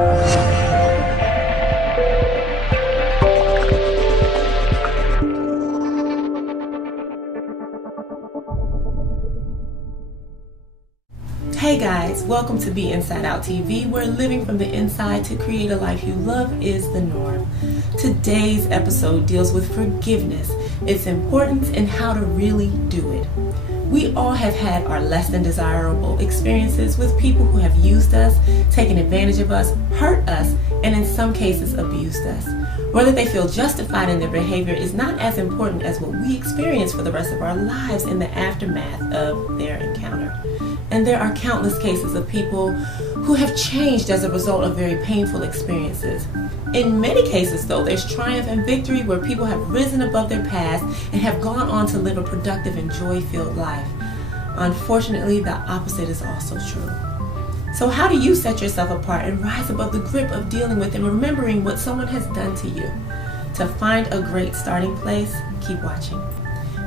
Hey guys, welcome to Be Inside Out TV, where living from the inside to create a life you love is the norm. Today's episode deals with forgiveness, its importance, and how to really do it. We all have had our less than desirable experiences with people who have used us, taken advantage of us, hurt us, and in some cases abused us. Whether they feel justified in their behavior is not as important as what we experience for the rest of our lives in the aftermath of their encounter. And there are countless cases of people who have changed as a result of very painful experiences. In many cases, though, there's triumph and victory where people have risen above their past and have gone on to live a productive and joy-filled life. Unfortunately, the opposite is also true. So how do you set yourself apart and rise above the grip of dealing with and remembering what someone has done to you? To find a great starting place, keep watching.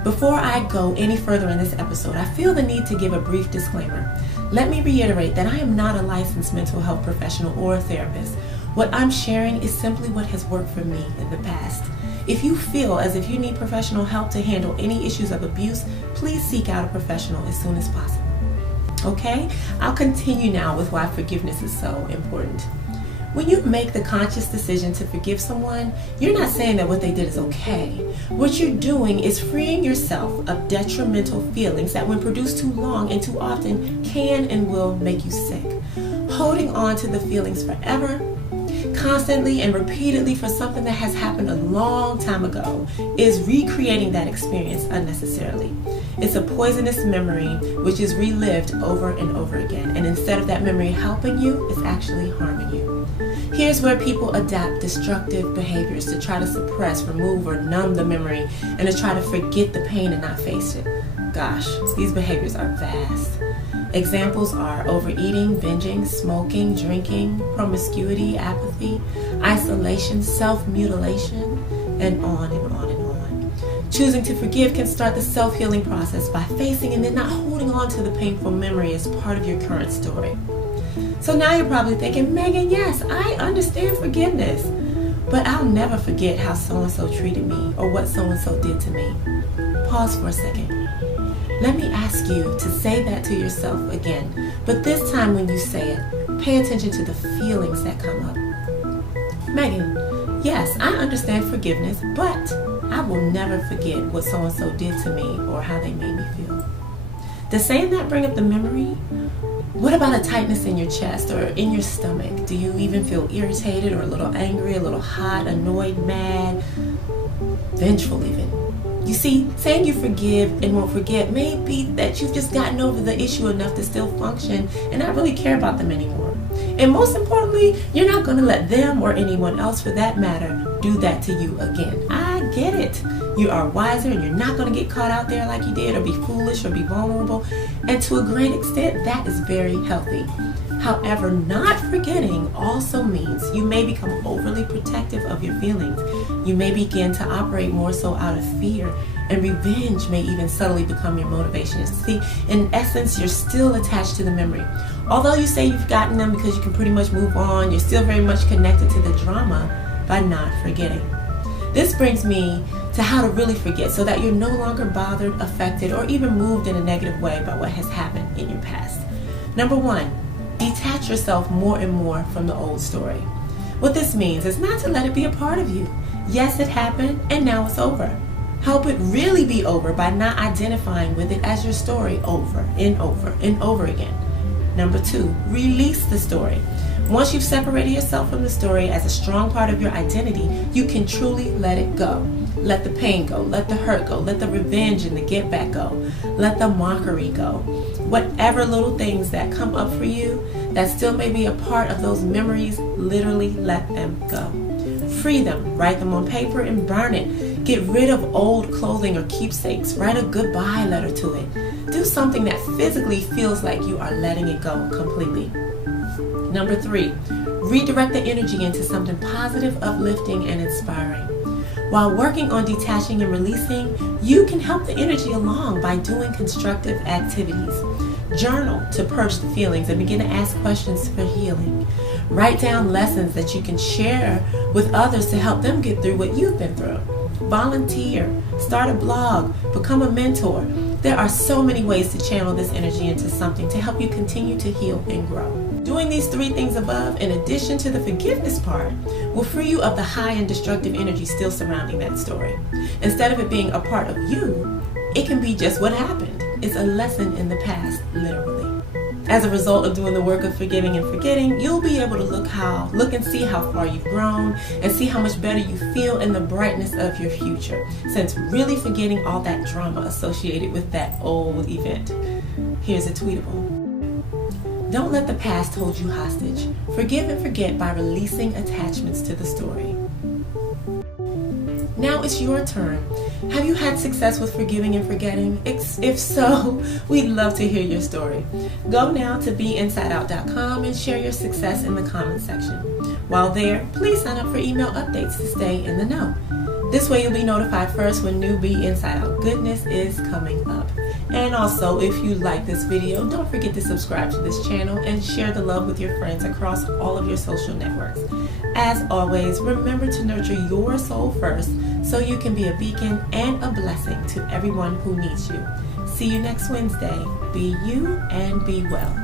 Before I go any further in this episode, I feel the need to give a brief disclaimer. Let me reiterate that I am not a licensed mental health professional or a therapist. What I'm sharing is simply what has worked for me in the past. If you feel as if you need professional help to handle any issues of abuse, please seek out a professional as soon as possible. Okay? I'll continue now with why forgiveness is so important. When you make the conscious decision to forgive someone, you're not saying that what they did is okay. What you're doing is freeing yourself of detrimental feelings that when produced too long and too often can and will make you sick. Holding on to the feelings forever, constantly and repeatedly for something that has happened a long time ago is recreating that experience unnecessarily. It's a poisonous memory which is relived over and over again, and instead of that memory helping you, it's actually harming you. Here's where people adapt destructive behaviors to try to suppress, remove, or numb the memory and to try to forget the pain and not face it. Gosh, these behaviors are vast. Examples are overeating, binging, smoking, drinking, promiscuity, apathy, isolation, self-mutilation, and on and on and on. Choosing to forgive can start the self-healing process by facing and then not holding on to the painful memory as part of your current story. So now you're probably thinking, Megan, yes, I understand forgiveness, but I'll never forget how so-and-so treated me or what so-and-so did to me. Pause for a second. Let me ask you to say that to yourself again, but this time when you say it, pay attention to the feelings that come up. Megan, yes, I understand forgiveness, but I will never forget what so-and-so did to me or how they made me feel. Does saying that bring up the memory? What about a tightness in your chest or in your stomach? Do you even feel irritated or a little angry, a little hot, annoyed, mad, vengeful even? You see, saying you forgive and won't forget may be that you've just gotten over the issue enough to still function and not really care about them anymore. And most importantly, you're not going to let them or anyone else for that matter do that to you again. I get it. You are wiser and you're not going to get caught out there like you did or be foolish or be vulnerable. And to a great extent, that is very healthy. However, not forgetting also means you may become overly protective of your feelings. You may begin to operate more so out of fear, and revenge may even subtly become your motivation. See, in essence, you're still attached to the memory. Although you say you've gotten them because you can pretty much move on, you're still very much connected to the drama by not forgetting. This brings me to how to really forget so that you're no longer bothered, affected, or even moved in a negative way by what has happened in your past. Number one, detach yourself more and more from the old story. What this means is not to let it be a part of you. Yes, it happened, and now it's over. Help it really be over by not identifying with it as your story over and over and over again. Number two, release the story. Once you've separated yourself from the story as a strong part of your identity, you can truly let it go. Let the pain go, let the hurt go, let the revenge and the get back go, let the mockery go. Whatever little things that come up for you that still may be a part of those memories, literally let them go. Free them, write them on paper and burn it. Get rid of old clothing or keepsakes, write a goodbye letter to it. Do something that physically feels like you are letting it go completely. Number three, redirect the energy into something positive, uplifting, and inspiring. While working on detaching and releasing, you can help the energy along by doing constructive activities. Journal to purge the feelings and begin to ask questions for healing. Write down lessons that you can share with others to help them get through what you've been through. Volunteer, start a blog, become a mentor. There are so many ways to channel this energy into something to help you continue to heal and grow. Doing these 3 things above, in addition to the forgiveness part, will free you of the high and destructive energy still surrounding that story. Instead of it being a part of you, it can be just what happened. It's a lesson in the past, literally. As a result of doing the work of forgiving and forgetting, you'll be able to look and see how far you've grown and see how much better you feel in the brightness of your future, since really forgetting all that drama associated with that old event. Here's a tweetable. Don't let the past hold you hostage. Forgive and forget by releasing attachments to the story. Now it's your turn. Have you had success with forgiving and forgetting? If so, we'd love to hear your story. Go now to BeInsideOut.com and share your success in the comments section. While there, please sign up for email updates to stay in the know. This way you'll be notified first when new Be Inside Out goodness is coming up. And also, if you like this video, don't forget to subscribe to this channel and share the love with your friends across all of your social networks. As always, remember to nurture your soul first so you can be a beacon and a blessing to everyone who needs you. See you next Wednesday. Be you and be well.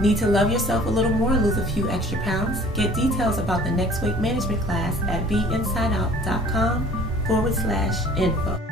Need to love yourself a little more and lose a few extra pounds? Get details about the next weight management class at BeInsideOut.com/info.